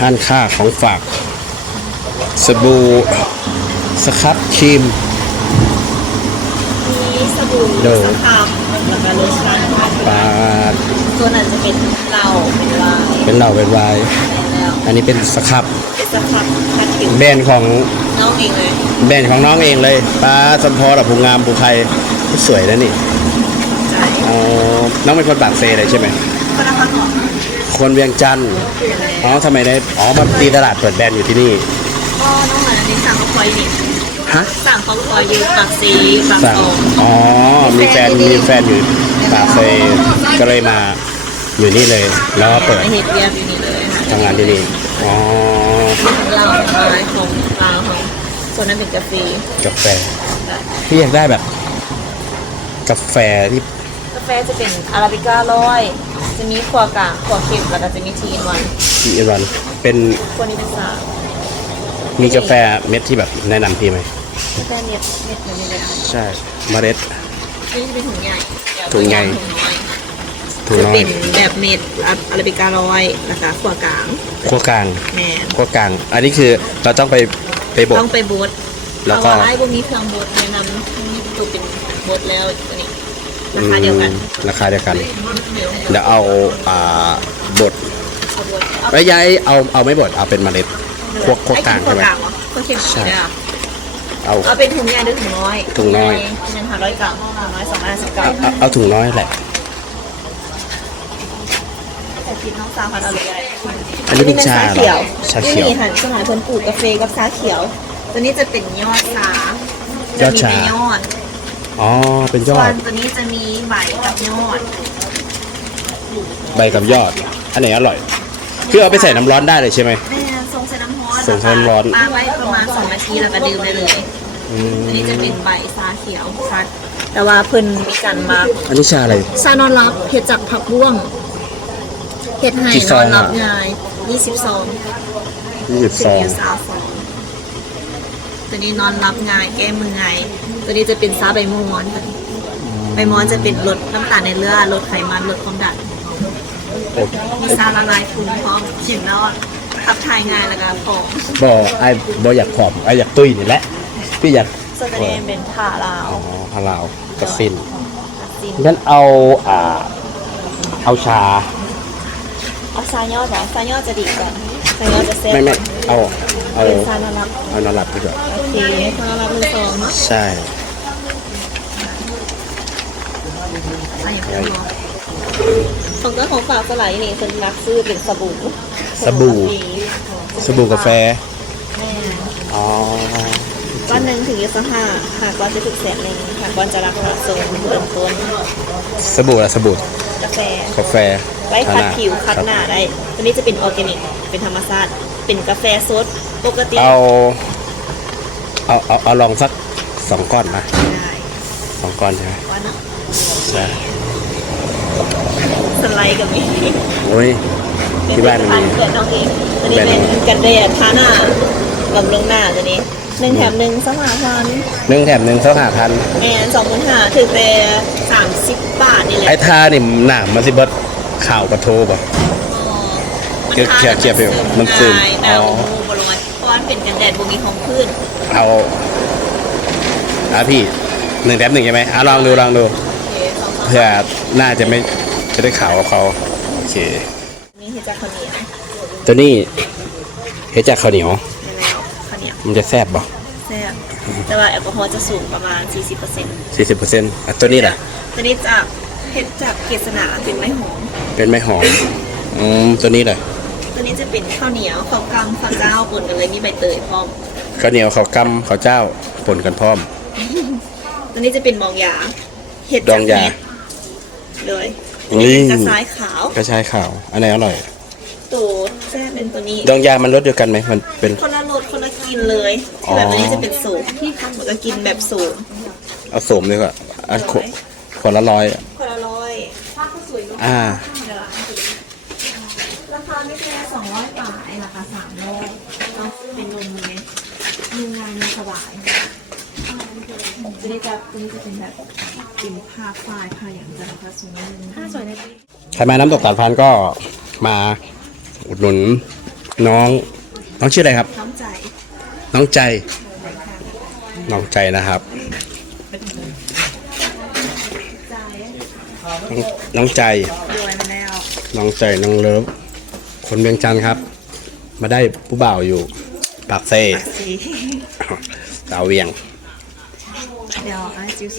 ห้านค่าของฝาก สบู่สครับครีม มีสบู่เดี๋ยวสครับแล้วก็โลชั่นปลาตัวนั้นจะเป็นเหล้าเป็นไวน์เป็นเหล่าเป็นไวน์แล้วอันนี้เป็นสครับเป็นสครับคัดผิวแบรนด์ของน้องเองเลยแบรนด์ของน้องเองเลยปลาสมพอกับภูงามภูไทยสวยนะนี่ใจอ๋อน้องเป็นคนปากเซเลยใช่ไหม ก็นะคะก่อนคนเวียงจันทร์อ๋อทำไมได้อ๋อมาตีตลาดเปิดแบรนด์อยู่ที่นี่ก็น้องหลานอันนี้สั่งเขาคอยดิฮะสั่งเขาคอยอยู่ปากซีปากสั่งซองอ๋อมีแฟนมีแฟนอยู่ปากเซก็เลยมาอยู่นี่เลย แล้วก็เปิดมาเห็ดเบียร์อยู่นี่เลยค่ะทำงานที่นี่อ๋อของเราของไม้ของลาวของส่วนนั้นเป็นกาแฟกาแฟพี่อยากได้แบบ กาแฟที่กาแฟจะเป็นอาราบิก้าร้อย จะมีขัวกลางขัวเค็มแล้วก็จะมีทีอินวันที่รันเป็นขัวนี้เป็นสามมีกาแฟเม็ดที่แบบแนะนำพี่ไหมกาแฟเม็ดเม็ดมันเลยใช่เมล็ด นี่จะเป็นถุงใหญ่ถุงใหญ่ถุงน้อยถุงน้อจะเป็ยนแบบเม็ดอาราบิก้าร้อยนะคะขัวกลางขั้วกลางแม่นขั้วกลาง อันนี้คือเราต้องไปไปบด ต้องไปบดแล้วก็เอาไอ้พวกนี้เครื่องบดแนะนำนี่ตัวเป็นบดแล้วตัวนี้ ราคาเดียวกันอืมราคาเดียวกัน เดี๋ยวเอาอ่าบดเอาบดเอาไม่ย้ายเอาเอาไม่บดเอาเป็นเมล็ดขั้วขั้วกลางไอ้ใช่ไหมขัวกลางเหรอขัวเค็มใช่ใช่ไหมเอาเอาเป็นถุงใหญ่หรือถุงน้อยถุงน้อยหนึ่งห้าร้อยกรัมถุงน้อยสองร้อยห้าสิบกรัเอามเอาเอาถุงน้อยแหละแต่คิดน้องสาวพันเอาเลยอันนี้เป็นชาเหรอเขียวชาเขียวนี่หันสมัยเพิ่นปลูกกาแฟกับชาเขียว ตัวนี้จะเป็นยอดชายอดชาจะมีแต่ยอด อ๋อ เป็นยส่อวด นตัวนี้จะมีใบกับยอดใบกับยอด อันไหนอร่อย คือเอาไปใส่น้ำร้อนได้เลยใช่ไหม แม่ทรงใส่น้ำร้อนทรงใส่น้ำร้อน ปาไว้ประมาณ2นาทีแล้วก็ดื่มได้เลย อืมตัวนี้จะเป็นใบชาเขียวชัดแต่ว่าเพิ่นมีกันมาอันนี้ชาอะไรชานอนรับเห็ดจากผักบุ้งเห็ดไห่กี่ซนอองนรับอะง่าย20ซองยี่สิบสิซบองยูซาฟอง ตัวนี้นอนรับง่ายแก้มือง่ายตัวนี้จะเป็นซาใบมอน ใบมอนจะเป็นลดน้ำตาลในเลือดลดไขมันลดความดันมีซาละลายฟุ้งพร้อมกินแล้วขับถ่ายง่ายแล้วก็ผอมบอไอ้บออยากผอมไอ้อยากตุ้ยนี่แหละพี่อยากส่วนตัวนี้เป็นผ่าลาวอ๋อพาลาวกระสินจินงั้นเอาอ่าเอาชาเอาซายอดเหรอซายอดจะดีกว่าซายอดจะเซ็ตไม่ไม่เอา เอาเป็นซานอนรับเอานอนหลับดีกว่าโอเคซานอนรับมือสองเนาะใช่อันนี้เป็นหมอของก็ของฝากสไลด์นี่เป็นรักซื้อเป็นสบู่สบู่ สบู่กาแฟแม่อ๋อก้อนหนึ่งถึงยี่สิบห้าหากก้อนจะถึงแสนหนึ่งหากก้อนจะราคาสูงเริ่มต้นสบู่ละสบู่กาแฟกาแฟไว้คัดทาผิวคัดหน้าได้ตัวนี้จะเป็นออร์แกนิกเป็นธรรมชาติ เป็นกาแฟสดปกติเอาเอาเอาเอาลองสักสองก้อนนะได้สองก้อนใช่ไหมว่าเนาะใช่สไลด์กับมีโอ้ย ที่บ้านมันมีเกิดน้องเองตัวนี้แบรนด์เป็นกันแดดทาหน้าบำรุงหน้าตัวนี้หนึ่งแถมหนึ่งสมหพันธ์หนึ่งแถมหนึ่งเท่าหาพันแม่สองพันห้าถึงแต่สามสิบบาทนี่แหละไอ้ทานี่หนามมันสิเบิดข่าวกระโท ป่ะเกี่ยวเกี่ยวเกี่ยวอยู่มันซึมง่ายแต่อ๋อโอ้โหบรอยเพราะว่ามันเป็นกันแดดบมีของพืชเอาอะพี่หนึ่งแถมหนึ่งใช่ไหมอะลองดูลองดูโอเคสองสามเพื่อน่าจะไม่จะได้ข่าวกับเขาโอเคนี่เฮดจากข้าวเหนียวตัวนี้เฮ็ดจากข้าวเหนียวในแล้วข้าวเหนียวมันจะแซ่บบ่แซ่บแต่ว่าแอลกอฮอล์จะสูงประมาณ 40%สี่สิบเปอร์เซ็นต์อะตัวนี้แหละตัวนี้จากเห็ดจากเกสนาเป็นไม้หอม เป็นไม้หอม อืม ตัวนี้แหละ ตัวนี้จะเป็นข้าวเหนียวข้าวกล้ำข้าวเจ้าปนกันเลยมีใบเตยพร้อม ข้าวเหนียวข้าวกำข้าวเจ้าปนกันพร้อม ตัวนี้จะเป็นมองยาเห็ดดจาอกงยาเห็ดเลยนี่กระซ้ายขาว กระชายขาว อันไหนอร่อย ตัวแซ่บเป็นตัวนี้ ดองยามันรสเดียวกันไหมมันเป็น คนละรสคนละกินเลยอ๋อแบบนี้จะเป็นสูตรที่ทำเหมือนกับกินแบบสูตรเอาสมดีกว่าอันขวดขวดละร้อยอะคนละร้อยอ่าราคาไม่แค่ส องร้อยบาทราคาสามร้อยต้องเป็นนมเลยนุ่มงานสบายตัวนี้จะตัวนี้จะเป็นแบบเป็นผ้าฝ้ายผ้าอย่างจะผสมผ้าสวยในใครมาน้ำตกสารพันก็มาอุดหนุนน้อง น้องชื่ออะไรครับ น้องใจ น้องใจ น้องใจนะครับใจน้องน้องใจรวยมาแล้วน้องใจน้องเลิฟ คนเวียงจันทร์ครับ มาได้ผู้บ่าวอยู่ปากเซ่สี สาวเวียง เดี๋ยวไอ้จิว